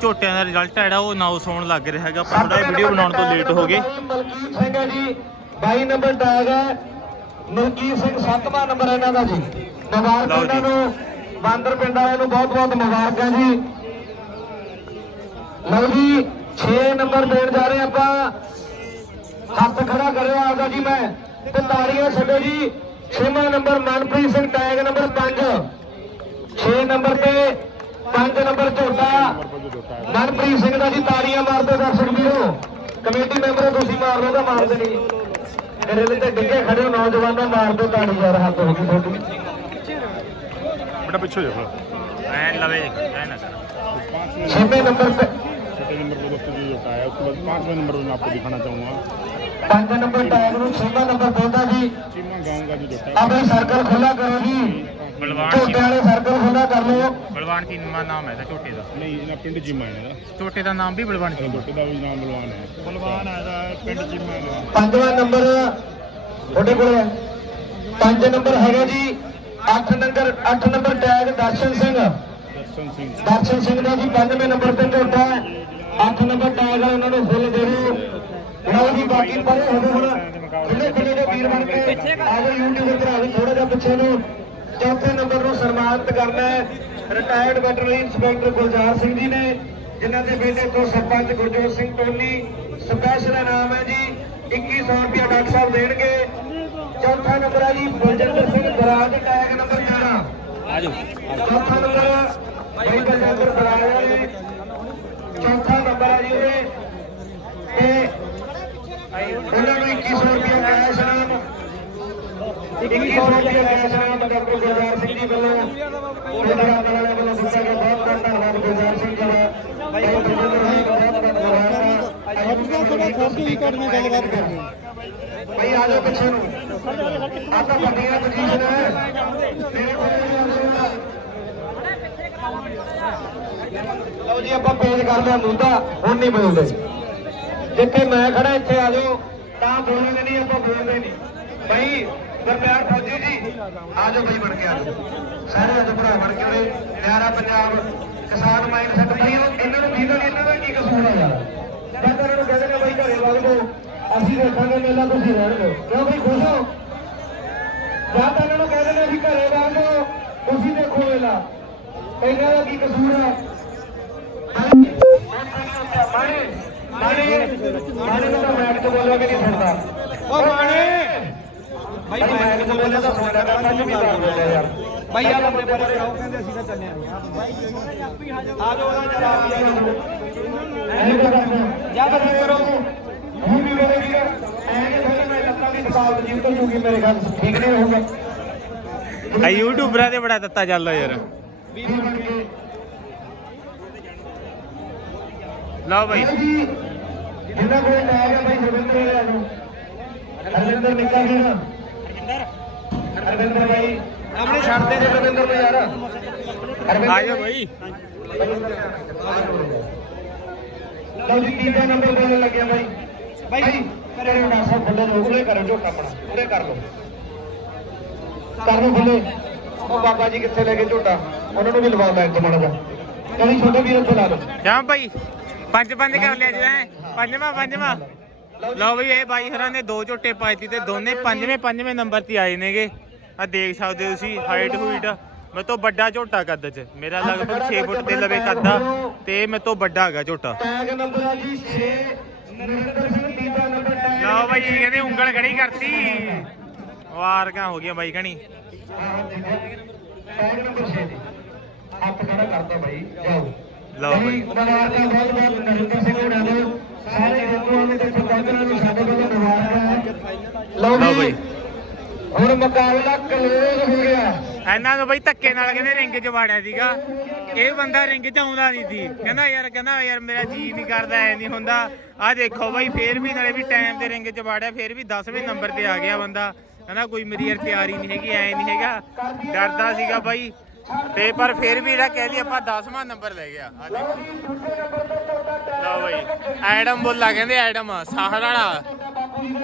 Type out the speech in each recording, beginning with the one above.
ਝੋਟਿਆਂ ਦਾ result ਹੈ ਜਿਹੜਾ ਉਹ ਅਨਾਉਂਸ ਹੋਣ ਲੱਗ ਰਿਹਾ ਹੈਗਾ। ਪਰ ਥੋੜਾ ਵੀਡੀਓ ਬਣਾਉਣ ਤੋਂ ਲੇਟ ਹੋ ਗਏ। ਮਲਕੀਤ ਸਿੰਘ ਹੈ ਜੀ। 22 ਨੰਬਰ ਟੈਗ ਹੈ। ਮਲਕੀਤ ਸਿੰਘ ਸੱਤਵਾਂ ਨੰਬਰ ਇਹਨਾਂ ਦਾ ਜੀ। ਮੁਬਾਰਕ ਲਓ ਜੀ। ਇਹਨਾਂ ਨੂੰ। ਬਾਂਦਰ ਪਿੰਡ ਵਾਲਿਆਂ ਨੂੰ ਬਹੁਤ ਬਹੁਤ ਮੁਬਾਰਕਾਂ ਜੀ। ਲਓ ਜੀ 6 ਨੰਬਰ ਦੇਣ ਜਾ ਰਹੇ ਆਪਾਂ। ਹੱਥ ਖੜਾ ਕਰਿਓ ਆਪਦਾ ਜੀ ਮੈਂ। ਤੇ ਤਾੜੀਆਂ ਛੱਡੋ ਜੀ। 6ਵਾਂ number Manpreet Singh tag number 5 6 number ਤੇ ਪੰਜ ਨੰਬਰ ਝੋਟਾ। ਮਨਪ੍ਰੀਤ ਸਿੰਘ ਦਾ ਜੀ ਤਾੜੀਆਂ ਮਾਰਦੇ ਦਰਸ਼ਕ ਵੀਰੋ। ਕਮੇਟੀ ਮੈਂਬਰ ਤੁਸੀਂ ਮਾਰ ਲਓ ਤਾਂ ਮਾਰ ਦੇਣੀ। ਮੇਰੇ ਲਈ ਤੇ ਡਿੱਗੇ ਖੜੇ ਹੋ ਨੌਜਵਾਨਾਂ ਮਾਰ ਦੋ ਤਾੜੀ ਯਾਰ ਹੱਥ ਹੋ ਗਈ ਤੁਹਾਡੀ। ਬੇਟਾ ਪਿੱਛੇ ਜਾ ਐਨ ਲਵੇ ਐਨ ਨਾ ਕਰ। ਛੇਵੇਂ ਨੰਬਰ ਤੇ छठे नंबर को दोस्तों जो होता है उसके बाद पाँचवें नंबर में आपको दिखाना चाहूँगा पाँचवें नंबर टैग रूम सोलह नंबर बोलता जी चीमा गांव का ਬਲਵਾਨ ਜੀ ਨਾਮ ਹੈ ਇਹਦਾ ਝੋਟੇ ਦਾ? ਨਹੀਂ ਇਹਦਾ ਪਿੰਡ ਜਿਮਾ ਹੈ ਇਹਦਾ। ਝੋਟੇ ਦਾ ਨਾਮ ਵੀ ਬਲਵਾਨ ਜੀ ਝੋਟੇ ਦਾ ਵੀ ਨਾਮ ਬਲਵਾਨ ਹੈ। ਬਲਵਾਨ ਹੈ ਇਹਦਾ ਪਿੰਡ ਜਿਮਾ ਹੈ ਪੰਜਵਾਂ ਨੰਬਰ ਤੁਹਾਡੇ ਕੋਲ ਹੈ। ਪੰਜ ਨੰਬਰ ਹੈਗਾ ਜੀ 8 number 8 number tag Darshan Singh. Darshan Singh. ਦਾ ਜੀ 5ਵੇਂ ਨੰਬਰ ਤੇ ਝੋਟਾ ਹੈ। 8 ਨੰਬਰ ਟੈਗ ਉਹਨਾਂ ਨੂੰ ਫੁੱਲ ਦੇ ਦਿਓ। ਉਹਨਾਂ ਦੀ ਬਾਕੀ ਪਰੇ ਹੋਵੇ ਹੁਣ ਕਿੰਨੇ ਕਿੰਨੇ ਦੇ ਵੀਰ ਬਣ ਕੇ ਆਜੋ YouTube ਉੱਪਰ ਆਜੋ ਥੋੜਾ ਜਿਹਾ ਪਿੱਛੇ ਨੂੰ। ਚੌਥੇ ਨੰਬਰ ਨੂੰ ਸਨਮਾਨਿਤ ਕਰਨਾ ਹੈ retired veterinary inspector Gulzar Singh ji ਨੇ ਜਿਨ੍ਹਾਂ ਦੇ ਬੇਟੇ ਤੋਂ ਸਰਪੰਚ ਗੁਰਜੋਤ ਸਿੰਘ ਟੋਨੀ ਸਪੈਸ਼ਲ ਇਨਾਮ ਹੈ ਜੀ 2100 ਰੁਪਏ ਡਾਕਟਰ ਸਾਹਿਬ ਦੇਣਗੇ। ਚੌਥਾ ਨੰਬਰ ਹੈ ਜੀ ਬਲਜਿੰਦਰ ਸਿੰਘ ਬਰਾਜ ਟੈਗ ਨੰਬਰ 11 ਆਜੋ। ਚੌਥਾ ਨੰਬਰ ਬਾਈ ਬਲਜਿੰਦਰ ਬਰਾਜ ਨੇ ਚੌਥਾ ਨੰਬਰ ਹੈ ਜੀ ਤੇ ਉਹਨਾਂ ਨੂੰ 2100 ਰੁਪਏ ਕੈਸ਼ ਇਨਾਮ 2100 ਰੁਪਏ ਕੈਸ਼ ਇਨਾਮ ਡਾਕਟਰ ਗੁਰਦਾਰ ਸਿੰਘ ਜੀ ਵੱਲੋਂ ਉਹਦਾ ਵਾਲੇ ਵੱਲੋਂ ਦਿੱਤਾ ਗਿਆ ਬਹੁਤ ਬਹੁਤ ਧੰਨਵਾਦ ਗੁਰਦਾਰ ਸਿੰਘ ਜੀ ਦਾ ਬਾਈ ਬਲਜਿੰਦਰ ਸਿੰਘ ਬਹੁਤ ਬਹੁਤ ਧੰਨਵਾਦ ਅੱਜ ਥੋੜਾ ਥੋੜੀ ਹੀ ਕਰਨੀ ਗੱਲਬਾਤ ਕਰਨੀ ਭਾਈ ਆ ਜਾਓ ਪਿੱਛੇ ਨੂੰ ਆਪਾਂ ਵੱਡੀਆਂ ਪੋਜੀਸ਼ਨ ਹੈ ਲਓ ਜੀ, ਆਪਾਂ ਪੇਜ ਕਰਦੇ ਹਾਂ ਮੁੱਦਾ। ਹੁਣ ਨਹੀਂ ਬੋਲਦੇ। ਜਿੱਥੇ ਮੈਂ ਖੜਾ ਇੱਥੇ ਆ ਜਾਓ। ਤਾਂ ਬੋਲਣਗੇ ਨਹੀਂ ਆਪਾਂ ਬੋਲਦੇ ਨਹੀਂ। ਭਾਈ ਗੁਰਪਿਆਰ ਫੌਜੀ ਜੀ। ਆ ਜਾਓ ਭਾਈ ਬਣ ਕੇ ਆ ਜਾਓ। ਸਾਰੇ ਅੱਜ ਭਰਾ ਬਣ ਕੇ ਹੋਏ ਪਿਆਰਾ ਪੰਜਾਬ ਕਿਸਾਨ ਮਾਈਂਡ ਸੈਟ ਉਹ ਇਹਨਾਂ ਨੂੰ ਵੀਜ਼ਾ ਨਹੀਂ ਇਹਨਾਂ ਦਾ ਕੀ ਕਸੂਰ ਹੈ ਯਾਰ? ਜਾਂ ਤਾਂ ਇਹਨਾਂ ਨੂੰ ਕਹਿੰਦੇ ਨੇ ਭਾਈ ਘਰੇ ਵਗ ਜਾਓ। ਅਸੀਂ ਦੇਖਾਂਗੇ ਮੇਲਾ ਤੁਸੀਂ ਰਹਿਣ ਦਿਓ ਕਿਉਂ ਭਾਈ ਖੁਸ਼ ਹੋ? ਜਾਂ ਤਾਂ ਇਹਨਾਂ ਨੂੰ ਕਹਿੰਦੇ ਨੇ ਅਸੀਂ ਘਰੇ ਵਗ ਜਾਓ। ਤੁਸੀਂ ਦੇਖੋ ਮੇਲਾ। ਇਹਨਾਂ ਦਾ ਕੀ ਕਸੂਰ ਹੈ ਮਾਣੇ ਮਾਣੇ ਮਾਣੇ ਨੂੰ ਤਾਂ ਮੈਕ ਤੋਂ ਬੋਲਿਆ ਕਿ ਨਹੀਂ ਸੁਣਦਾ। ਓ ਮਾਣੇ ਭਾਈ ਮੈਕ ਤੋਂ ਬੋਲਿਆ ਤਾਂ ਸੁਣਦਾ ਤਾਂ ਸੱਚ ਵੀ ਤਾਂ ਬੋਲਿਆ ਯਾਰ। ਭਾਈ ਆ ਬੰਦੇ ਬਾਰੇ ਕਹੋ ਕਹਿੰਦੇ ਅਸੀਂ ਤਾਂ ਚੱਲੇ ਆਂ ਭਾਈ ਆ ਜਾਓ ਉਹਦਾ ਜਰਾ ਆ ਜਾਓ। ਜਾਂ ਤਾਂ ਕਰੋ। ਹੁਣ ਵੀ ਮੇਰੇ ਵੀਰ ਐਂ ਕਿ ਫਿਰ ਮੈਂ ਲੱਤਾਂ ਦੀ ਥਕਾਵਟ ਜੀ ਉਤਰ ਜੂਗੀ ਮੇਰੇ ਖਿਆਲ ਠੀਕ ਨਹੀਂ ਹੋਊਗਾ। ਆ ਯੂਟਿਊਬਰਾਂ ਤੇ ਬੜਾ ਦਿੱਤਾ ਚੱਲਦਾ ਯਾਰ। ਲਓ ਬਾਈ। ਜੀ ਜਿੰਨਾ ਕੋਲ ਟੈਗ ਹੈ ਭਾਈ ਰਵਿੰਦਰ ਲੈ ਲਓ ਰਵਿੰਦਰ ਨਿਕਲ ਗਿਆ ਰਵਿੰਦਰ ਭਾਈ ਆਪਣੇ ਰਵਿੰਦਰ ਯਾਰ। ਆ ਲਓ ਜੀ ਤੀਜਾ ਨੰਬਰ ਬੋਲਣ ਲੱਗਿਆ ਭਾਈ ਭਾਈ ਕਰੇ ਨਾ ਸਭ ਬੱਲੇ ਲੋਕ ਲੈ ਕਰੋ ਝੋਟਾ ਆਪਣਾ ਪੂਰੇ ਕਰ ਲਓ। ਕਰ ਲਓ ਬੱਲੇ ਉਹ ਬਾਬਾ ਜੀ ਕਿੱਥੇ ਲੈ ਕੇ ਝੋਟਾ? ਉਹਨਾਂ ਨੂੰ ਵੀ ਲਵਾ ਮੈਂ ਇੱਥੇ ਮਾੜਾ ਜਾ ਕਹਿੰਦੀ ਛੋਟੇ ਵੀਰ ਉੱਥੇ ਲਾ ਲਓ ਜਾਂ ਬਾਈ? ਪੰਜ ਪੰਜ ਕਰ ਲਿਆ ਜੀ ਹੈ। ਪੰਜਵਾਂ ਪੰਜਵਾਂ। ਲਓ ਬਈ ਇਹ ਬਾਈ ਹਰਾਂ ਨੇ ਦੋ ਝੋਟੇ ਪਾਏ ਸੀ ਤੇ ਦੋਨੇ ਪੰਜਵੇਂ ਪੰਜਵੇਂ ਨੰਬਰ ਤੇ ਆਏ ਨੇਗੇ। ਆ ਦੇਖ ਸਕਦੇ ਹੋ ਤੁਸੀਂ ਹਾਈਟ ਹੂਈਟ ਮੇਰੇ ਤੋਂ ਵੱਡਾ ਝੋਟਾ ਕੱਦ ਚ। ਮੇਰਾ ਲਗਭਗ 6 ਫੁੱਟ ਦੇ ਲਵੇ ਕੱਦਾ ਤੇ ਮੇਰੇ ਤੋਂ ਵੱਡਾ ਹੈਗਾ ਝੋਟਾ। ਟੈਗ ਨੰਬਰ ਹੈ ਜੀ 6 ਨਰਿੰਦਰ ਸਿੰਘ ਤੀਜਾ ਨੰਬਰ ਟੈਗ। ਲਓ ਬਾਈ ਕਹਿੰਦੇ ਉਂਗਲ ਖੜੀ ਕਰਤੀ। ਵਾਰਕਾਂ ਹੋ ਗਈਆਂ ਬਾਈ ਕਣੀ ਟੈਗ ਨੰਬਰ 6 ਜੀ। ਹੱਥ ਖੜਾ ਕਰਦਾ ਭਾਈ ਜਾਓ। ਲਓ ਬਾਈ। ਮੁਬਾਰਕਾਂ ਬਹੁਤ ਬਹੁਤ ਨਰਿੰਦਰ ਸਿੰਘ ਹੋਣਾ ਨੂੰ ਸਾਰੇ ਹਿੰਦੂਆਂ ਦੇ ਦੇਖੋ ਬਾਦਲਾਂ ਨੂੰ ਸਾਡੇ ਵੱਲੋਂ ਮੁਬਾਰਕਾਂ। ਹੈ ਲਓ ਲਓ ਜੀ ਬਾਈ। ਹੁਣ ਮੁਕਾਬਲਾ ਕਲੋਜ਼ ਹੋ ਗਿਆ। ਇਹਨਾਂ ਨੂੰ ਬਈ ਧੱਕੇ ਨਾਲ ਕਹਿੰਦੇ ਰਿੰਗ 'ਚ ਵਾੜਿਆ ਸੀਗਾ। ਇਹ ਬੰਦਾ ਰਿੰਗ 'ਚ ਆਉਂਦਾ ਨਹੀਂ ਸੀ। ਕਹਿੰਦਾ ਯਾਰ ਕਹਿੰਦਾ ਯਾਰ ਮੇਰਾ ਜੀ ਨਹੀਂ ਕਰਦਾ, ਐ ਨਹੀਂ ਹੁੰਦਾ। ਆਹ ਦੇਖੋ ਬਾਈ, ਫੇਰ ਵੀ ਨਾਲੇ ਵੀ ਟਾਈਮ ਤੇ ਰਿੰਗ 'ਚ ਵਾੜਿਆ, ਫੇਰ ਵੀ 10ਵੇਂ ਨੰਬਰ ਤੇ ਆ ਗਿਆ ਬੰਦਾ। ਕਹਿੰਦਾ ਕੋਈ ਮੇਰੀ ਯਾਰ ਤਿਆਰੀ ਨਹੀਂ ਹੈਗੀ, ਐ ਨਹੀਂ ਹੈਗਾ। ਡਰਦਾ ਸੀਗਾ ਬਾਈ। ਤੇ ਪਰ ਫੇਰ ਵੀ ਜਿਹੜਾ ਕਹਿ ਲਈ ਆਪਾਂ 10ਵਾਂ ਨੰਬਰ ਲੈ ਗਿਆ। ਆ ਦੇਖੋ। ਲਓ ਬਾਈ, ਐਡਮ ਬੋਲਾ ਕਹਿੰਦੇ ਐਡਮ ਸਾਹਰ ਵਾਲਾ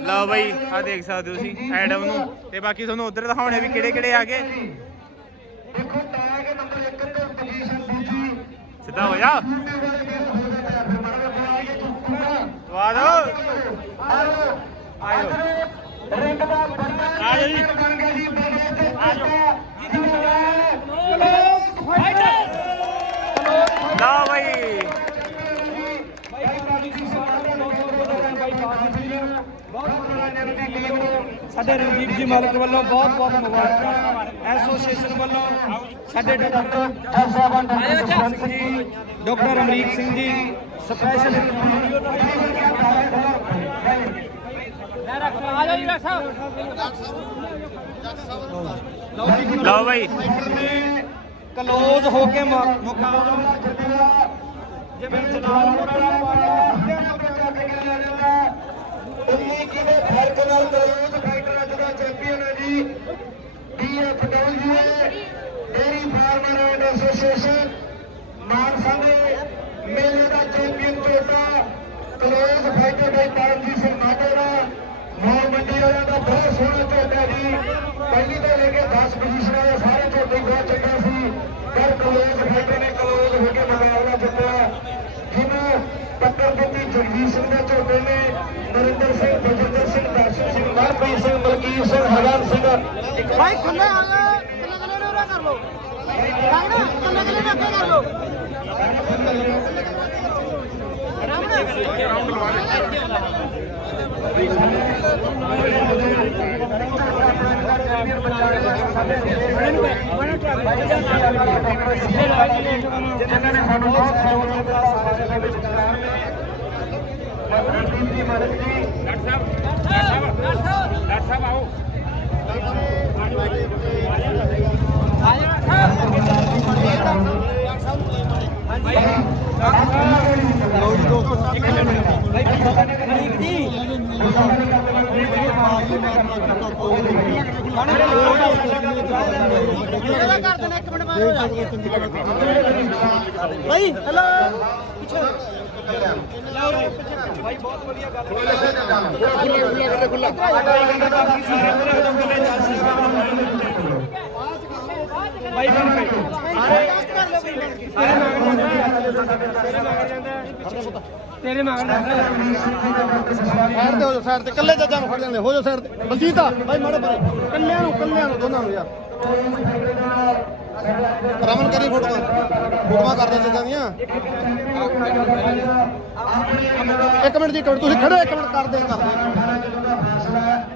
ਲਓ ਬਈ ਆ ਦੇਖ ਸਕਦੇ ਹੋ ਤੁਸੀਂ ਐਡਮ ਨੂੰ। ਤੇ ਬਾਕੀ ਤੁਹਾਨੂੰ ਉਧਰ ਦਿਖਾਉਣੇ ਵੀ ਕਿਹੜੇ ਕਿਹੜੇ ਆ ਗਏ। ਦੇਖੋ ਟੈਗ ਨੰਬਰ 1 ਤੇ ਪੋਜੀਸ਼ਨ ਦੂਜੀ। ਸਿੱਧਾ ਹੋ ਜਾ। ਦਵਾ ਦੋ ਆਇਓ। ਰਿੰਗ ਦਾ ਬੰਨਾ ਆ ਜੀ। ਬਣ ਗਿਆ ਜੀ ਬਣੇ ਤੇ ਆਜੋ ਜਿੱਦਾਂ ਲਓ ਬਈ ਸਾਡੇ ਰਣਜੀਤ ਜੀ ਮਾਲਕ ਵੱਲੋਂ ਬਹੁਤ ਬਹੁਤ ਮੁਬਾਰਕਾਂ। ਐਸੋਸੀਏਸ਼ਨ ਵੱਲੋਂ ਸਾਡੇ doctor Singh ji doctor Amrik Singh ji special ਲਓ ਬਈ। ਕਲੋਜ਼ ਹੋ ਕੇ ਮੁਕਾਬਲਾ ਜਿਵੇਂ ਜਲਾਲ ਮੁਰਲਾ ਉੱਨੀ ਕਿਲੇ ਫ਼ਰਕ ਨਾਲ ਦਾ ਚੈਂਪੀਅਨ ਹੈ ਜੀ DFW dairy farmer and association Mansa ਦੇ ਮੇਲੇ ਦਾ ਚੈਂਪੀਅਨ ਝੋਟਾ ਕਲੋਜ਼ ਫਾਈਟਰ ਬਾਈ ਪਰਮਜੀਤ ਸਿੰਘ ਮਾਟੋਰਾ ਮੋਹ ਮੰਡੀ ਵਾਲਿਆਂ ਦਾ ਬਹੁਤ ਸੋਹਣਾ ਝੋਟਾ ਜੀ। ਪਹਿਲੀ ਤੋਂ ਲੈ ਕੇ 10 ਪੋਜੀਸ਼ਨਾਂ ਦੇ ਸਾਰੇ ਝੋਟੇ ਬਹੁਤ ਚੰਗਾ ਸੀ, ਪਰ ਕਲੋਜ਼ ਫਾਈਟਰ ਨੇ ਕਲੋਜ਼ ਹੋ ਕੇ ਮੁਕਾਬਲਾ ਜਿੱਤਿਆ। ਜਿਹਨੂੰ ਪੱਤਰ ਦਿੱਤੀ ਜਗਜੀਤ ਸਿੰਘ ਦੇ ਝੋਟੇ ਨੇ, ਨਰਿੰਦਰ ਸਿੰਘ ਮਲਕੀਤ ਸਿੰਘ ਹਰਵੰਤ ਸਿੰਘ। ਭਾਈ ਖੁੱਲੇ ਆ ਗਏ ਕੱਲੇ ਕੱਲੇ ਨੇ ਉਰੇ ਕਰ ਲੋ ਲੱਗਣਾ ਕੱਲੇ ਕੱਲੇ ਨੇ ਅੱਗੇ ਕਰ ਲੋ ਜਿਨ੍ਹਾਂ ਨੇ ਸਾਨੂੰ ਬਹੁਤ ਸਹਿਯੋਗ ਦਿੱਤਾ ਸਮਾਜ ਦੇ ਵਿੱਚ। ਕਰਾਰ ਨੇ ਮਨਦੀਪ ਜੀ ਮਦਦ ਭਾਈ ਬਣ ਤੇਰੇ ਮਗਰ ਸਾਈਡ ਤੇ ਹੋ ਜਾ ਸਾਈਡ ਤੇ ਕੱਲੇ ਜੱਜਾਂ ਨੂੰ ਖੜ ਜਾਂਦੇ ਹੋ ਜਾ ਸਾਈਡ ਤੇ ਬਲਜੀਤ ਆ ਭਾਈ ਮਾੜਾ ਭਾਈ ਕੱਲਿਆਂ ਨੂੰ ਕੱਲਿਆਂ ਨੂੰ ਦੋਨਾਂ ਨੂੰ ਯਾਰ ਰਮਨ ਕਰੀ ਫੋਟੋਆਂ ਫੋਟੋਆਂ ਕਰਦੇ ਜੱਜਾਂ ਦੀਆਂ ਇੱਕ ਮਿੰਟ ਜੀ ਇੱਕ ਮਿੰਟ ਤੁਸੀਂ ਖੜੇ ਇੱਕ ਮਿੰਟ ਕਰਦੇ ਕਰਦੇ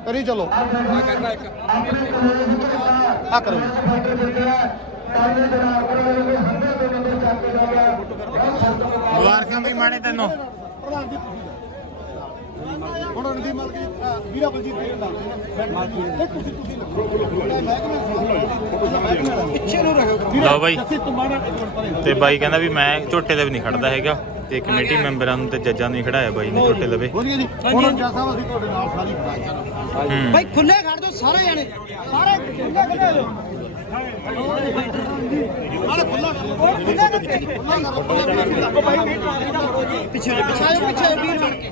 ਕਰੀ ਚਲੋ ਆ ਕਰੋ। ਮੁਬਾਰਕਾਂ ਬਈ ਮਾਣੇ ਤੈਨੂੰ ਪ੍ਰਧਾਨ ਜੀ ਤੁਸੀਂ ਦੱਸੋ। ਹੁਣ ਰਣਦੀਪ ਮਲ ਕੇ ਵੀਰਾ ਬਲਜੀਤ ਵੀਰ ਦਾ ਨਹੀਂ ਤੁਸੀਂ ਤੁਸੀਂ ਪਿੱਛੇ ਨੂੰ ਰਹੋ ਲਓ ਬਾਈ। ਤੇ ਬਾਈ ਕਹਿੰਦਾ ਵੀ ਮੈਂ ਝੋਟੇ ਦੇ ਵੀ ਨਹੀਂ ਖੜਦਾ ਹੈਗਾ। ਤੇ ਕਮੇਟੀ ਮੈਂਬਰਾਂ ਨੂੰ ਤੇ ਜੱਜਾਂ ਨੂੰ ਖੜਾਇਆ ਬਾਈ ਨੇ ਝੋਟੇ ਲਵੇ ਵਧੀਆ ਜੀ। ਹੁਣ ਜੱਜ ਸਾਹਿਬ ਅਸੀਂ ਤੁਹਾਡੇ ਨਾਲ ਸਾਰੀ ਖੜਾ ਹੂੰ। ਭਾਈ ਖੁੱਲੇ ਖੜ ਜਾਓ ਸਾਰੇ ਜਾਣੇ। ਸਾਰੇ ਖੁੱਲੇ ਖੜੇ ਹੋ। ਪਿੱਛੇ ਪਿੱਛੇ ਪਿੱਛੇ ਵੀਰ ਬਣ ਕੇ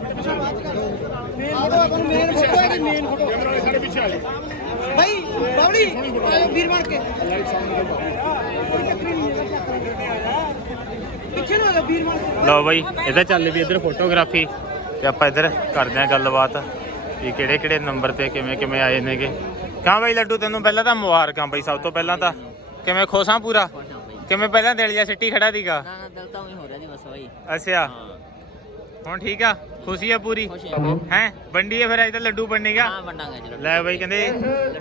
ਮੇਨ ਫੋਟੋ ਆਪਾਂ ਨੂੰ ਮੇਨ ਫੋਟੋ ਹੈ ਮੇਨ ਫੋਟੋ ਸਾਡੇ ਪਿੱਛੇ ਆ ਜੀ ਭਾਈ ਬਾਵਲੀ ਆਓ ਵੀਰ ਬਣ ਕੇ ਪਿੱਛੇ ਨੂੰ ਆ ਵੀਰ ਬਣ ਕੇ ਲਓ ਬਾਈ ਇਹਦਾ ਚੱਲ ਵੀ ਇੱਧਰ ਫੋਟੋਗ੍ਰਾਫੀ ਤੇ ਆਪਾਂ ਇੱਧਰ ਕਰਦੇ ਆਂ ਗੱਲਬਾਤ ਵੀ ਕਿਹੜੇ ਕਿਹੜੇ ਨੰਬਰ ਤੇ ਕਿਵੇਂ ਕਿਵੇਂ ਆਏ ਨੇਗੇ। ਕਾਂ ਬਾਈ ਲੱਡੂ, ਤੈਨੂੰ ਪਹਿਲਾਂ ਤਾਂ ਮੁਬਾਰਕਾਂ ਬਾਈ, ਸਭ ਤੋਂ ਪਹਿਲਾਂ ਤਾਂ ਕਿਵੇਂ ਖੋਸਾਂ ਪੂਰਾ? ਕਿਵੇਂ ਪਹਿਲਾਂ ਦਿਲ ਜਿਹਾ ਸਿੱਟੀ ਖੜਾ ਦੀਗਾ ਨਾ ਨਾ ਦਿਲ ਤਾਂ ਉਹੀ ਹੋ ਰਿਹਾ ਜੀ ਬਸ ਬਾਈ। ਅੱਛਾ। ਹੁਣ ਠੀਕ ਆ? ਖੁਸ਼ੀ ਆ ਪੂਰੀ? ਖੁਸ਼ ਹੈ ਹੈ? ਵੰਡੀ ਆ ਫਿਰ ਅੱਜ ਤਾਂ ਲੱਡੂ ਬਣੇਗਾ? ਹਾਂ ਵੰਡਾਂਗੇ ਚਲੋ ਲੈ ਬਾਈ ਕਹਿੰਦੇ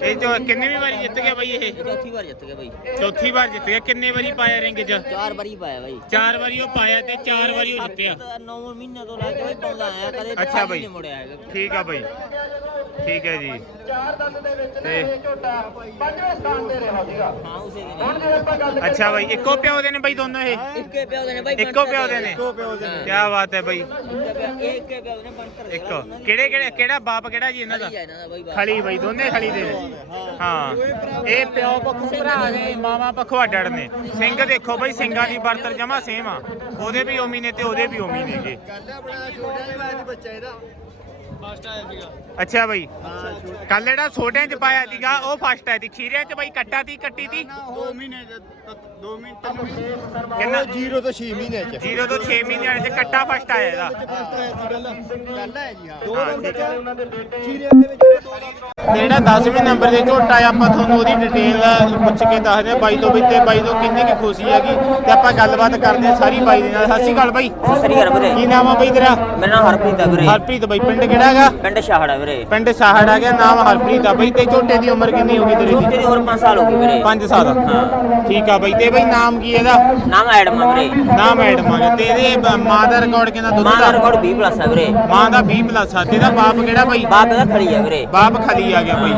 ਇਹ ਚੋ ਕਿੰਨੀ ਵਾਰੀ ਜਿੱਤ ਗਿਆ ਬਾਈ ਇਹ? ਇਹ ਚੌਥੀ ਵਾਰ ਜਿੱਤ ਗਏ ਬਾਈ। ਚੌਥੀ ਵਾਰ ਜਿੱਤ ਗਿਆ। ਕਿੰਨੇ ਵਾਰੀ ਪਾਇਆ ਰਿੰਗ 'ਚ? ਚਾਰ ਵਾਰੀ ਪਾਇਆ ਬਾਈ। ਚਾਰ ਵਾਰੀ ਉਹ ਪਾਇਆ ਤੇ ਚਾਰ ਵਾਰੀ ਉਹ ਜਿੱਤਿਆ। 9 ਮਹੀਨੇ ਤੋਂ ਲੈ ਕੇ ਬਾਈ ਪਾਉਂਦਾ ਆਇਆ ਕਦੇ ਅੱਛਾ ਪਾਣੀ ਬਾਈ। ਨਹੀਂ ਮੁੜਿਆ ਹੈਗਾ। ਠੀਕ ਆ ਬਾਈ। ਠੀਕ ਹੈ ਜੀ। ਚਾਰ ਦੰਦ ਦੇ ਵਿੱਚ ਤੇ ਇਹ ਝੋਟਾ ਪੰਜਵੇਂ ਸਥਾਨ ਤੇ ਰਿਹਾ ਸੀਗਾ। ਹਾਂ ਉਸੇ ਦਿਨ ਹੁਣ ਜੇ ਆਪਾਂ ਗੱਲ ਅੱਛਾ ਬਾਈ ਇੱਕੋ ਪਿਓ ਦੇ ਨੇ ਬਾਈ ਦੋਨੋਂ ਇਹ? ਇੱਕੇ ਪਿਓ ਦੇ ਨੇ ਬਾਈ ਇੱਕੋ ਪਿਓ ਦੇ ਨੇ। ਹਾਂ। ਕੀ ਬਾਤ ਹੈ ਬਾਈ। ਇੱਕੇ ਪਿਓ ਇਹ ਇੱਕੇ ਪਿਓ ਦੇ ਨੇ ਬਣਤਰ ਇੱਕ। ਕਿਹੜੇ ਕਿਹੜੇ ਕਿਹੜਾ ਬਾਪ ਕਿਹੜਾ ਜੀ ਇਹਨਾਂ ਦਾ? ਦਾ। ਖਲੀ ਬਾਈ ਦੋਨੇ ਖਲੀ ਦੇ ਨੇ। ਹਾਂ। ਇਹ ਪਿਓ ਪੱਖੋਂ ਭਰਾ ਨੇ ਮਾਵਾ ਪੱਖੋਂ ਅੱਡੜ ਨੇ। ਸਿੰਘ ਦੇਖੋ ਬਾਈ ਸਿੰਘਾਂ ਦੀ ਬਰਤਰ ਜਮਾ ਸੇਮ ਆ। ਉਹਦੇ ਵੀ ਓਮੀ ਨੇ ਤੇ ਉਹਦੇ ਵੀ ਓਮੀ ਨੇਗੇ ਅੱਛਾ ਬਾਈ। ਕੱਲ ਜਿਹੜਾ ਛੋਟਿਆਂ ਚ ਪਾਇਆ ਸੀਗਾ ਉਹ ਫਸਟ ਹੈ ਦੀ ਖੀਰਿਆਂ ਚ ਬਾਈ ਕੱਟਾ ਤੀ ਕੱਟੀ ਤੀ 2 ਮਹੀਨੇ 2 ਮਿੰਟ 3 ਮਿੰਟ ਕਿੰਨਾ? 0 ਤੋਂ 6 ਮਹੀਨੇ ਚ। 0 ਤੋਂ 6 ਮਹੀਨਿਆਂ ਚ ਕੱਟਾ ਫਸਟ ਆਇਆ ਇਹਦਾ। ਫਸਟ ਆਇਆ ਸੀ ਗੱਲ ਹੈ ਜੀ ਹਾਂ। ਦੋ ਦੇ। ਵਿੱਚ ਦੋ। ਜਿਹੜਾ 10ਵੇਂ ਨੰਬਰ ਦੇ ਝੋਟਾ ਆ ਆਪਾਂ ਤੁਹਾਨੂੰ ਉਹਦੀ ਡਿਟੇਲ ਪੁੱਛ ਕੇ ਦੱਸਦੇ ਆ ਬਾਈ ਤੋਂ ਵੀ ਤੇ ਬਾਈ ਤੋਂ ਕਿੰਨੀ ਕੁ ਖੁਸ਼ੀ ਹੈਗੀ ਤੇ ਆਪਾਂ ਗੱਲਬਾਤ ਕਰਦੇ ਆ ਸਾਰੀ ਬਾਈ ਦੇ ਨਾਲ। ਸਤਿ ਸ਼੍ਰੀ ਅਕਾਲ ਬਾਈ। ਸਤਿ ਸ੍ਰੀ ਅਕਾਲ ਵੀਰੇ। ਕੀ ਨਾਮ ਆ ਬਾਈ ਤੇਰਾ? ਮੇਰਾ ਨਾਮ ਹਰਪ੍ਰੀਤ ਹੈ ਵੀਰੇ। ਹਰਪ੍ਰੀਤ ਬਾਈ ਪਿੰਡ ਕਿਹੜਾ ਹੈਗਾ? ਪਿੰਡ ਸ਼ਾਹੜਾ ਵੀਰੇ। ਪਿੰਡ ਸਾਹੜ ਆ ਗਿਆ ਨਾਮ ਹਰਪ੍ਰੀਤ ਆ ਬਾਈ ਤੇ ਝੋਟੇ ਦੀ ਉਮਰ ਕਿੰਨੀ ਹੋ ਗਈ ਤੇਰੀ ਛੋਟੇ ਦੀ ਉਮਰ 5 ਸਾਲ ਹੋ ਗਈ ਵੀਰੇ। 5 ਸਾਲ। ਠੀਕ ਆ ਬਾਈ ਤੇ ਬਾਈ ਨਾਮ ਕੀ ਇਹਦਾ? ਨਾਮ ਐਡਮ ਆ ਵੀਰੇ। ਨਾਮ ਐਡਮ ਆ ਤੇ ਇਹਦੇ ਮਾਂ ਦਾ ਰਿਕਾਰਡ ਕਿੰਨਾ ਦੁੱਧ ਮਾਂ ਦਾ ਦਾ? ਰਿਕਾਰਡ 20 ਪਲੱਸ ਹੈ ਵੀਰੇ। ਮਾਂ ਦਾ 20 ਪਲੱਸ ਆ। ਤੇ ਇਹਦਾ ਬਾਪ ਕਿਹੜਾ ਬਾਈ? ਬਾਪ ਦਾ ਖੜੀ ਹੈ ਵੀਰੇ। ਬਾਪ ਖਲੀ ਆ ਗਿਆ ਬਾਈ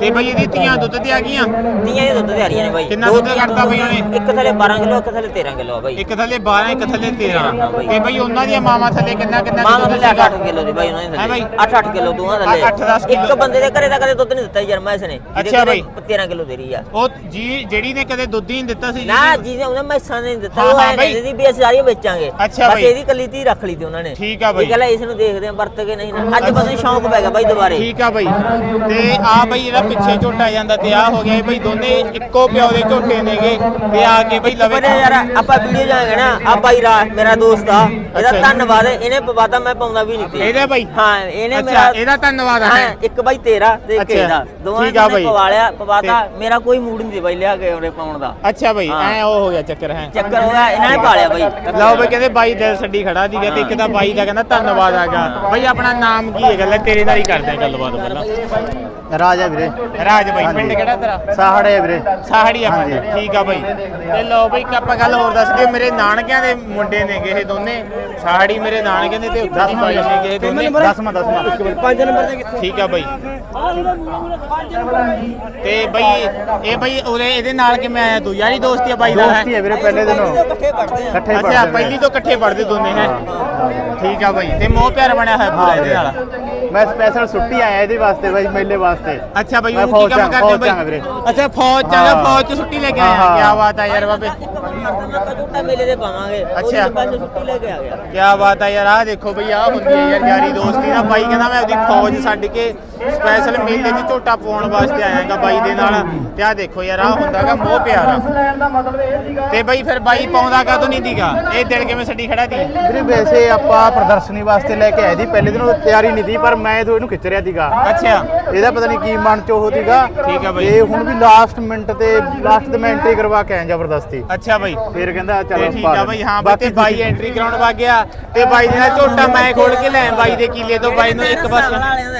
ਤੇ ਬਾਈ ਇਹਦੀ ਧੀਆਂ ਦੁੱਧ ਤੇ ਆ ਗਈਆਂ ਤੀਆਂ ਦੇ ਦੁੱਧ ਦੇ ਆ ਰਹੀਆਂ ਨੇ ਬਾਈ ਕਿੰਨਾ ਦੋ ਦੁੱਧ ਕੱਢਤਾ ਬਈ ਉਹਨੇ? ਇੱਕ ਥੱਲੇ 12 ਕਿਲੋ ਇੱਕ ਥੱਲੇ 13 ਕਿਲੋ ਆ ਬਾਈ ਇੱਕ ਥੱਲੇ 12 ਇੱਕ ਥੱਲੇ 13 ਹਾਂ ਬਾਈ। ਤੇ ਬਾਈ ਉਹਨਾਂ ਦੀਆਂ ਮਾਵਾਂ ਥੱਲੇ ਕਿੰਨਾ ਕਿੰਨਾ ਮਾਂ ਦਾ ਦੁੱਧ ਸੀਗਾ? 8 ਕਿਲੋ ਦੀ ਬਾਈ ਉਹਨਾਂ ਦੇ ਹੈਂ ਬਾਈ? ਥੱਲੇ 8-8 ਕਿਲੋ ਦੋਵਾਂ ਥੱਲੇ ਅੱਠ ਦਸ ਕਿੱਲੋ। ਇੱਕ ਬੰਦੇ ਦੇ ਘਰੇ ਤਾਂ ਕਦੇ ਦੁੱਧ ਨਹੀਂ ਦਿੱਤਾ ਯਾਰ ਮੈਂ ਇਸਨੇ ਜਿਹਦੇ ਅੱਛਾ ਘਰੇ ਬਾਈ। 13 ਕਿਲੋ ਦੇ ਰਹੀ ਆ ਉਹ ਜੀ ਜਿਹੜੀ ਨੇ ਕਦੇ ਦੁੱਧ ਹੀ ਨਹੀਂ ਦਿੱਤਾ ਸੀ ਨਾ ਜਿਹਦੀ- ਜਿਹਨੇ ਉਹਨੇ ਮੈਸਾਂ ਨੇ ਨਹੀਂ ਦਿੱਤਾ ਹਾਂ, ਉਹ ਹਾਂ ਐ ਬਾਈ। ਕਹਿੰਦੇ ਸੀ ਵੀ ਅਸੀਂ ਸਾਰੀਆਂ ਵੇਚਾਂਗੇ ਅੱਛਾ ਬਸ ਬਾਈ। ਇਹਦੀ ਕੱਲੀ ਤੀ ਰੱਖ ਲਈ ਤੀ ਉਹਨਾਂ ਨੇ ਠੀਕ ਆ ਬਾਈ। ਇਹ ਕਹਿੰਦਾ ਇਸ ਨੂੰ ਦੇਖਦੇ ਆ ਵਰਤ ਕੇ ਨਹੀਂ ਨਾ ਅੱਜ ਪਤਾ ਸ਼ੌਂਕ ਪੈ ਗਿਆ ਬਾਈ ਦੁਬਾਰੇ ਠੀਕ ਆ ਬਾਈ ਤੇ ਆ ਬਾਈ ਜਿਹੜਾ ਪਿੱਛੇ ਝੋਟਾ ਜਾਂਦਾ ਤੇ ਆ ਹੋ ਗਿਆ ਇਹ ਬਾਈ ਦੋਨੇ ਇੱਕੋ ਪਿਓ ਦੇ ਝੋਟੇ ਨੇਗੇ ਤੇ ਆ ਕੇ ਬਾਈ ਲਵੇ ਯਾਰ ਆਪਾਂ ਵੀਡੀਓ ਜਾਵਾਂਗੇ ਨਾ ਆ ਬਾਈ ਰਾ ਮੇਰਾ ਦੋਸਤ ਆ ਇਹਦਾ। ਧੰਨਵਾਦ ਇਹਨੇ ਪਵਾਤਾ ਮੈਂ ਪਾਉਂਦਾ ਵੀ ਨਹੀਂ ਸੀ ਇਹਦਾ ਬਾਈ ਹਾਂ ਇਹਨੇ ਅੱਛਾ, ਮੇਰਾ ਇਹਦਾ ਧੰਨਵਾਦ। ਹਾਂ ਇੱਕ ਬਾਈ ਤੇਰਾ ਤੇ ਇੱਕ ਇਹਦਾ। ਦੋਵਾਂ ਨੇ। ਪਵਾ ਲਿਆ ਪਵਾਤਾ ਤੇ- ਮੇਰਾ ਕੋਈ ਮੂਡ ਨਹੀਂ ਸੀ ਬਾਈ ਲਿਆ ਕੇ ਉਹਨੇ ਪਾਉਣ ਦਾ। ਅੱਛਾ ਬਾਈ। ਐ ਉਹ ਹੋ ਗਿਆ ਚੱਕਰ ਹੈ। ਚੱਕਰ ਹੋ ਗਿਆ ਇਹਨਾਂ ਨੇ ਪਾ ਲਿਆ ਬਾਈ ਲਓ ਬਈ ਕਹਿੰਦੇ ਬਾਈ ਦਿਲ ਛੱਡੀ ਖੜਾ ਸੀਗਾ ਤੇ ਇੱਕ ਤਾਂ ਬਾਈ ਦਾ ਕਹਿੰਦਾ ਧੰਨਵਾਦ ਆਗਾ ਬਾਈ ਆਪਣਾ ਨਾਮ ਕੀ ਹੈ ਗੱਲ ਤੇਰੇ ਨਾਲ ਹੀ ਕਰਦੇ ਆ ਗੱਲਬਾਤ ਪਹਿਲਾਂ। ਰਾਜਾ ਵੀਰੇ। ਰਾਜ ਬਾਈ ਪਿੰਡ ਕਿਹੜਾ ਤੇਰਾ? ਸਾਹੜੇ ਵੀਰੇ। ਸਾਹੜੀ ਆਪਾਂ ਦੇ ਠੀਕ ਆ ਬਾਈ। ਤੇ ਲਓ ਬਈ ਆਪਾਂ ਗੱਲ ਹੋਰ ਦੱਸ ਦਈਏ ਮੇਰੇ ਨਾਨਕਿਆਂ ਦੇ ਮੁੰਡੇ ਨੇਗੇ ਇਹ ਦੋਨੇ। ਸਾਹੜੀ ਮੇਰੇ ਨਾਨਕਿਆਂ ਦੇ ਤੇ ਉੱਧਰ ਦੀ ਬਾਈ ਨੇਗੇ ਇਹ ਦੋਨੇ। ਦਸਵਾਂ ਦਸਵਾਂ ਪੰਜ ਨੰਬਰ ਤੇ ਕਿੱਥੇ? ਠੀਕ ਆ ਬਾਈ। ਤੇ ਬਈ ਇਹ ਬਈ ਉਰੇ ਇਹਦੇ ਨਾਲ ਕਿਵੇਂ ਆਇਆ ਤੂੰ? ਯਾਰੀ ਦੋਸਤੀ ਆ ਬਾਈ ਦਾ ਹੈ? ਦੋਸਤੀ ਹੈ ਵੀਰੇ ਪਹਿਲੇ ਦਿਨੋਂ। ਇਕੱਠੇ ਪੜਦੇ ਆ। ਇਕੱਠੇ ਅੱਛਾ ਪੜ੍ਹਦੇ ਪਹਿਲੀ ਤੋਂ ਇਕੱਠੇ ਪੜਦੇ ਦੋਨੇ ਹੈ? ਠੀਕ ਆ ਬਾਈ। ਤੇ ਮੋਹ ਪਿਆਰ ਬਣਿਆ ਹੋਇਆ ਪੂਰਾ ਇਹਦੇ ਨਾਲ? ਮੈਂ ਸਪੈਸ਼ਲ ਛੁੱਟੀ ਆਇਆ ਇਹਦੇ ਵਾਸਤੇ ਬਾਈ ਮੇਲੇ ਵਾਸਤੇ ਅੱਛਾ ਬਾਈ ਉਹ ਕੀ ਕੰਮ ਕਰਦੇ ਹਾਂ। ਬਾਈ ਅੱਛਾ ਫੌਜ ਚ ਆ ਹਾਂ। ਫੌਜ ਚ ਛੁੱਟੀ ਲੈ ਕੇ ਆਇਆ। ਕੀ ਬਾਤ ਆ ਯਾਰ ਬਾਬੇ ਝੂਟਾ ਮੇਲੇ ਦੇ ਪਾਵਾਂਗੇ ਅੱਛਾ। ਅੱਛਾ ਪੈਸੇ ਛੁੱਟੀ ਲੈ ਕੇ ਆ ਗਿਆ ਕੀ ਬਾਤ ਆ ਯਾਰ ਆਹ ਦੇਖੋ ਬਈ ਆਹ ਹੁੰਦੀ ਹੈ ਯਾਰ ਯਾਰੀ ਦੋਸਤੀ ਦਾ ਬਾਈ ਕਹਿੰਦਾ ਮੈਂ ਆਪਣੀ ਫੌਜ ਛੱਡ ਕੇ ਸਪੈਸ਼ਲ ਮੇਲੇ 'ਚ ਝੋਟਾ ਪਾਉਣ ਵਾਸਤੇ ਆਇਆਗਾ ਬਾਈ ਦੇ ਨਾਲ। ਤੇ ਆਹ ਦੇਖੋ ਯਾਰ ਆਹ ਹੁੰਦਾਗਾ ਮੋਹ ਪਿਆਰ ਤੇ ਬਾਈ ਫਿਰ ਬਾਈ ਪਾਉਂਦਾ ਕਾਹਤੋਂ ਨਹੀਂ ਦੀਗਾ? ਇਹ ਦਿਲ ਕਿਵੇਂ ਛੱਡੀ ਖੜਾ ਦੀ ਵੀਰੇ ਵੈਸੇ ਆਪਾਂ ਪ੍ਰਦਰਸ਼ਨੀ ਵਾਸਤੇ ਲੈ ਕੇ ਆਏ ਦੀ ਪਹਿਲੇ ਦਿਨ ਤਿਆਰੀ ਨਹੀਂ ਦੀ ਪਰ ਮੈਂ ਤੋਂ ਇਹਨੂੰ ਖਿੱਚ ਰਿਹਾ ਸੀਗਾ। ਅੱਛਾ। ਇਹਦਾ ਪਤਾ ਨਹੀਂ ਕੀ ਮਨ ਚ ਉਹ ਸੀਗਾ। ਠੀਕ ਆ ਬਾਈ। ਇਹ ਹੁਣ ਵੀ ਲਾਸਟ ਮਿੰਟ ਤੇ ਲਾਸਟ ਤੇ ਮੈਂ ਐਂਟਰੀ ਕਰਵਾ ਕੇ ਆਇਆ ਜ਼ਬਰਦਸਤੀ। ਅੱਛਾ ਬਾਈ। ਫਿਰ ਕਹਿੰਦਾ ਤੇ ਚਲੋ ਠੀਕ ਆ ਬਾਈ ਹਾਂ ਬਾਈ ਤੇ ਬਾਈ ਐਂਟਰੀ ਕਰਾਉਣ ਵਗ ਗਿਆ ਤੇ ਬਾਈ ਦੇ ਨਾਲ ਝੋਟਾ ਮੈਂ ਖੋਲ ਕੇ ਲੈ ਬਾਈ ਦੇ ਕੀਲੇ ਤੋਂ ਬਾਈ ਨੂੰ ਇੱਕ ਬਸ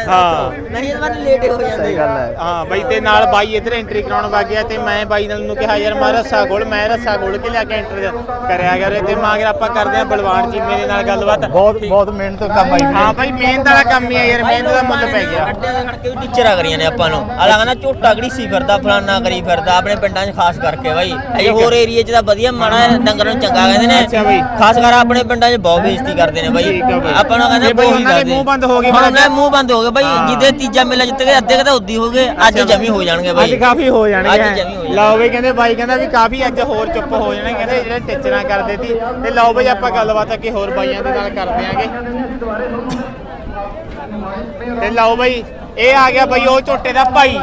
ਹਾਂ। ਨਹੀਂ ਇਹ ਵਾਰ ਲੇਟ ਹੋ ਜਾਂਦੇ ਸਹੀ ਗੱਲ ਹੈ। ਹਾਂ ਬਾਈ ਤੇ ਨਾਲ ਬਾਈ ਇੱਧਰ ਐਂਟਰੀ ਕਰਾਉਣ ਵਗ ਗਿਆ ਤੇ ਮੈਂ ਬਾਈ ਨਾਲ ਨੂੰ ਕਿਹਾ ਯਾਰ ਮੈਂ ਰੱਸਾ ਗੋਲ ਮੈਂ ਰੱਸਾ ਗੋਲ ਕੇ ਲਿਆ ਕੇ ਐਂਟਰ ਕਰਿਆ ਗਿਆ ਤੇ ਮਾਗਰ ਆਪਾਂ ਕਰਦੇ ਆ ਬਲਵਾਨ ਜੀ ਮੇਰੇ ਨਾਲ ਗੱਲਬਾਤ। ਬਹੁਤ ਬਹੁਤ ਮਿਹਨਤ ਕੰਮ ਆਈ ਹਾਂ ਬਾਈ ਮਿਹਨਤ ਵਾਲਾ ਕੰਮ ਹੀ ਆ ਯਾਰ ਮਿਹਨਤ ਦਾ ਮੁੱਲ ਪੈ ਗਿਆ। ਅੱਡੇ ਦੇ ਖੜ ਕੇ ਵੀ ਟੀਚਰਾਂ ਕਰੀਆਂ ਨੇ ਆਪਾਂ ਨੂੰ। ਅਲਾ ਕਹਿੰਦਾ ਝੋਟਾ ਗੜੀ ਸੀ ਫਿਰਦਾ ਫਲਾਨਾ ਕਰੀ ਫਿਰਦਾ ਆਪਣੇ ਪਿੰਡਾਂ 'ਚ ਖਾਸ ਕਰਕੇ ਬਾਈ। ਇਹ ਹੋਰ ਏਰੀਏ 'ਚ ਤਾਂ ਵਧੀਆ ਮਾੜਾ ਹੈ, ਡੰਗਰਾਂ ਨੂੰ ਚੰਗਾ ਕਹਿੰਦੇ ਨੇ। ਅੱਛਾ ਬਾਈ। ਖਾਸ ਕਰ ਆਪਣੇ ਪਿੰਡਾਂ 'ਚ ਬਹੁਤ ਬੇਇੱਜ਼ਤੀ ਕਰਦੇ ਨੇ ਬਾਈ। ਠੀਕ ਆ ਬਾਈ। ਆਪਾਂ ਨੂੰ ਕਹਿੰਦੇ ਇਹ ਬਾਈ ਉਹਨਾਂ ਦੇ ਮੂੰਹ ਬੰਦ ਹੋ ਗਏ ਹੁਣ ਉਹਨਾਂ ਦੇ ਮੂੰਹ ਬੰਦ ਹੋ ਗਏ ਬਾਈ ਹਾਂ। ਜਿਹਦੇ ਤੀਜਾ ਮੇਲਾ ਜਿੱਤ ਗਏ ਅੱਧੇ ਕਦਾ ਉੱਦੀ ਹੋ ਗਏ ਅੱਜ ਜਮੀ ਹੋ ਜਾਣਗੇ ਬਾਈ। ਅੱਜ ਕਾਫੀ ਹੋ ਜਾਣਗੇ। ਅੱਜ ਜਮੀ ਹੋ ਜਾਣਗੇ। ਲਓ ਬਈ ਕਹਿੰਦੇ ਬਾਈ ਕਹਿੰਦਾ ਵੀ ਕਾਫੀ ਅੱਜ ਹੋਰ ਚੁੱਪ ਹੋ ਜਾਣੇ ਕਹਿੰਦੇ ਜਿਹੜੇ ਟੀਚਰਾਂ ਕਰਦੇ ਸੀ। ਤੇ ਲਓ ਬਈ ਆਪਾਂ ਗੱਲਬਾਤ ਅੱਗੇ ਹੋਰ ਬਾਈਆਂ ਦੇ ਨਾਲ ਕਰਦੇ ਆਂਗੇ। ਤੇ ਲਓ ਬਈ ਇਹ ਆ ਗਿਆ ਬਈ ਉਹ ਝੋਟੇ ਦਾ ਭਾਈ।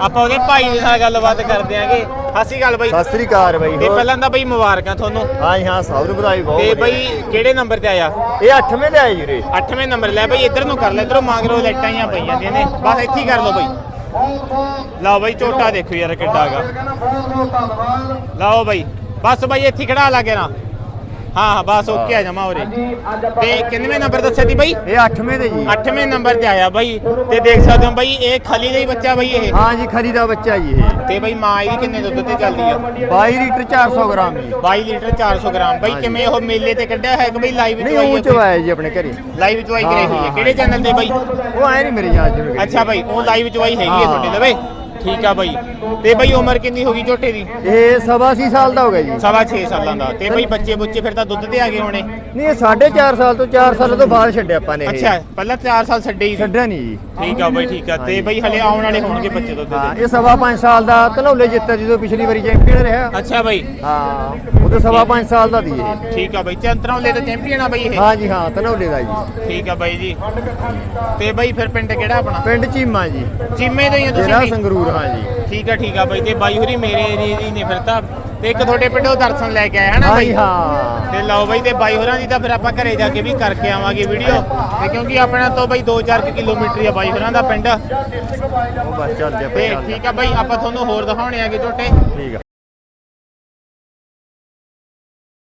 ਆਪਾਂ ਉਹਦੇ ਭਾਈ ਦੇ ਨਾਲ ਗੱਲਬਾਤ ਕਰਦੇ ਆਂਗੇ। ਹਾਸੀ ਗੱਲ ਬਈ। ਸਤਿ ਸ੍ਰੀ ਅਕਾਲ ਬਾਈ ਤੇ ਪਹਿਲਾਂ ਤਾਂ ਬਈ ਮੁਬਾਰਕਾਂ ਤੁਹਾਨੂੰ। ਹਾਂ ਹਾਂ ਸਭ ਨੂੰ ਵਧਾਈ ਬਹੁਤ ਤੇ ਵਧੀਆ। ਬਈ ਕਿਹੜੇ ਨੰਬਰ ਤੇ ਆਇਆ? ਇਹ 8ਵੇਂ ਤੇ ਆਏ ਜੀ ਵੀਰੇ 8ਵੇਂ ਨੰਬਰ ਲੈ ਬਈ ਇੱਧਰ ਨੂੰ ਕਰ ਲੈ ਇੱਧਰੋਂ ਮੰਗ ਲਓ ਲਾਈਟਾਂ ਹੀ ਪਈ ਜਾਂਦੀਆਂ ਨੇ ਬਸ ਇੱਥੇ ਹੀ ਕਰ ਲਓ ਬਈ। ਲਓ ਬਈ ਝੋਟਾ ਦੇਖੋ ਯਾਰ ਕਿੱਡਾ ਹੈਗਾ। ਲਓ ਬਈ ਬਸ ਬਈ ਇੱਥੇ ਹੀ ਖੜਾ ਲੱਗੇ ਨਾ। ਹਾਂ ਹਾਂ ਬਸ ਓਕੇ ਆ ਜਮਾ ਉਰੇ। ਤੇ ਕਿੰਨਵੇਂ ਨੰਬਰ ਦੱਸਿਆ ਸੀ ਬਈ? ਇਹ 8ਵੇਂ ਤੇ ਜੀ। 8ਵੇਂ ਨੰਬਰ ਤੇ ਆਇਆ ਬਈ। ਤੇ ਦੇਖ ਸਕਦੇ ਹੋ ਬਈ ਇਹ ਖਲੀ ਦਾ ਹੀ ਬੱਚਾ ਬਈ ਇਹ। ਹਾਂ ਜੀ ਖਰੀ ਦਾ ਬੱਚਾ ਜੀ ਇਹ। ਤੇ ਬਈ ਮਾਂ ਇਹਦੀ ਕਿੰਨੇ ਦੁੱਧ ਤੇ ਚੱਲਦੀ ਆ? 22 ਲੀਟਰ 400 ਗ੍ਰਾਮ ਜੀ। 22 ਲੀਟਰ 400 ਗ੍ਰਾਮ। ਬਈ ਕਿਵੇਂ ਉਹ ਮੇਲੇ ਤੇ ਕੱਢਿਆ ਹੈ ਕਿ ਬਈ ਲਾਈਵ ਨਹੀਂ ਉਹ ਹੈ ਚ ਆਇਆ ਜੀ ਆਪਣੇ ਘਰੇ। ਲਾਈਵ ਚਵਾਈ ਕਰੀ ਹੋਈ ਹੈ ਕਿਹੜੇ ਚੈਨਲ ਤੇ ਬਈ? ਉਹ ਆਏ ਨਹੀਂ ਮੇਰੀ ਯਾਦ ਚ ਅੱਛਾ ਬਾਈ ਉਹ ਲਾਈਵ ਚਵਾਈ ਹੈਗੀ ਹੈ। ਤੁਹਾਡੇ ਲਵੇ ਠੀਕ ਆ ਬਾਈ। ਤੇ ਬਾਈ ਉਮਰ ਕਿੰਨੀ ਹੋ ਗਈ ਝੋਟੇ ਦੀ? ਇਹ ਸਵਾ ਅੱਸੀ ਸਾਲ ਦਾ ਹੋ ਗਿਆ ਜੀ। ਸਵਾ 6 ਸਾਲਾਂ ਦਾ। ਤੇ ਬਾਈ ਬੱਚੇ ਬੁੱਚੇ ਫਿਰ ਤਾਂ ਦੁੱਧ ਤੇ ਆ ਗਏ ਹੋਣੇ। ਨਹੀਂ ਇਹ 4.5 ਸਾਲ ਤੋਂ 4 ਸਾਲ ਤੋਂ ਬਾਅਦ ਛੱਡਿਆ ਆਪਾਂ ਨੇ ਇਹ। ਅੱਛਾ ਪਹਿਲਾਂ 4 ਸਾਲ ਛੱਡੇ ਹੀ ਸੀ। ਛੱਡਿਆ ਨਹੀਂ ਜੀ। ਠੀਕ ਆ ਬਾਈ ਠੀਕ ਆ। ਤੇ ਬਾਈ ਹਲੇ ਆਉਣ ਵਾਲੇ ਹੋਣਗੇ ਬੱਚੇ ਦੁੱਧ ਹਾਂ ਤੇ ਇਹ ਸਵਾ 5 ਸਾਲ ਦਾ ਧਨੌਲੇ ਜਿੱਤਿਆ ਜਦੋਂ ਪਿਛਲੀ ਵਾਰੀ ਚੈਂਪੀਅਨ ਰਿਹਾ। ਅੱਛਾ ਬਾਈ। ਹਾਂ ਉਹ ਤਾਂ ਸਵਾ 5 ਸਾਲ ਦਾ ਦੀ ਇਹ। ਠੀਕ ਆ ਬਾਈ ਚੰਤਰਾਉਲੇ ਦਾ ਚੈਂਪੀਅਨ ਆ ਬਾਈ ਇਹ। ਹਾਂ ਜੀ ਹਾਂ ਧਨੌਲੇ ਦਾ ਜੀ। ਠੀਕ ਆ ਬਾਈ ਜੀ। ਤੇ ਬਾਈ ਫਿਰ ਪਿੰਡ ਕਿਹੜਾ ਆਪਣਾ? ਪਿੰਡ ਚੀਮਾ ਜੀ। ਚੀਮੇ ਤੋਂ ਹੀ ਆ ਜ਼ਿਲ੍ਹਾ ਤੁਸੀਂ ਵੀ? ਸੰਗਰੂਰ ਜੀ। ਠੀਕ ਆ ਠੀਕ ਆ ਬਾਈ। ਤੇ ਬਾਈ ਹੋਰੀ ਮੇਰੇ ਏਰੀਏ ਦੀ ਨੇ ਫਿਰ ਤਾਂ। ਤੇ ਇੱਕ ਤੁਹਾਡੇ ਪਿੰਡੋਂ ਦਰਸ਼ਨ ਲੈ ਕੇ ਆਏ ਹਨਾ ਬਾਈ? ਹਾਂ। ਤੇ ਲਓ ਬਾਈ ਤੇ ਬਾਈ ਹੋਰਾਂ ਦੀ ਤਾਂ ਫਿਰ ਆਪਾਂ ਘਰੇ ਜਾ ਕੇ ਵੀ ਕਰਕੇ ਆਵਾਂਗੇ ਵੀਡੀਓ। ਤੇ ਕਿਉਂਕਿ ਆਪਣਾ ਤੋਂ ਬਾਈ 2-4 ਕਿਲੋਮੀਟਰ ਹੀ ਆ ਬਾਈ ਹੋਰਾਂ ਦਾ ਪਿੰਡ। ਉਹ ਬਸ ਚੱਲ ਜਾ ਤੇ ਠੀਕ ਆ ਬਾਈ ਆਪਾਂ ਤੁਹਾਨੂੰ ਹੋਰ ਦਿਖਾਉਣੇ ਆਗੇ ਝੋਟੇ। ਠੀਕ ਆ।